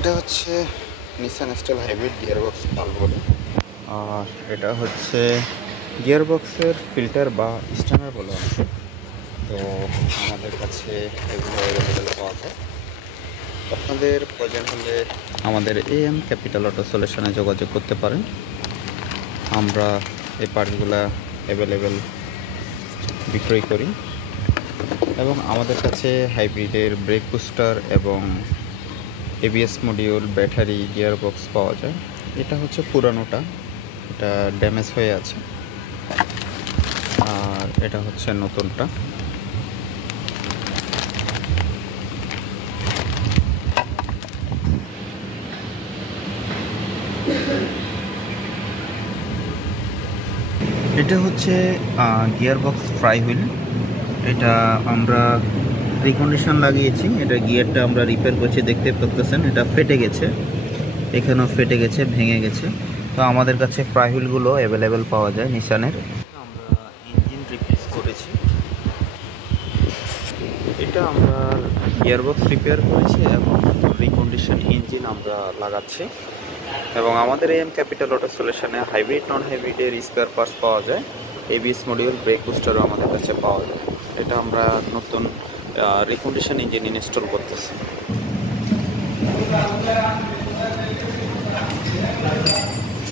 এটা হচ্ছে Nissan style hybrid gearbox bulb বলে। আর এটা হচ্ছে গিয়ারবক্সের ফিল্টার বা স্টার্নার বলে অনেকে। তো আমাদের কাছে এগুলো অ্যাভেলেবেল পাওয়া যায়। আপনাদের প্রয়োজন হলে আমাদের AM ক্যাপিটাল অটো সলিউশনে যোগাযোগ করতে পারেন। আমরা এই পার্টসগুলো অ্যাভেলেবেল বিক্রয় করি এবং আমাদের কাছে হাইব্রিডের ব্রেক বুস্টার এবং ABS মডিউল, ব্যাটারি, গিয়ারবক্স পাওয়া যায়। এটা হচ্ছে পুরানোটা, এটা ড্যামেজ হয়ে আছে। আর এটা হচ্ছে নতুনটা। এটা হচ্ছে গিয়ারবক্স ফ্রাই হুইল। এটা আমরা রিকন্ডিশন লাগিয়েছি। এটা গিয়ারটা আমরা রিপেয়ার করছি, দেখতে পাচ্ছেন এটা ফেটে গেছে, এখানেও ফেটে গেছে, ভেঙে গেছে। তো আমাদের কাছে ফ্রাই হুইলগুলো অ্যাভেলেবেল পাওয়া যায় নিসানের। আমরা ইঞ্জিন রিপ্লেস করেছি, এটা আমরা গিয়ারবক্স রিপেয়ার করেছি এবং রিকন্ডিশন ইঞ্জিন আমরা লাগাচ্ছি। এবং আমাদের AM ক্যাপিটাল অটো সলিউশনে হাইব্রিড, নন হাইব্রিডের স্পেয়ার পার্টস পাওয়া যায়। ABS মডিউল, ব্রেক বুস্টারও আমাদের কাছে পাওয়া যায়। এটা আমরা নতুন রিকন্ডিশন ইঞ্জিন ইনস্টল করতেছি।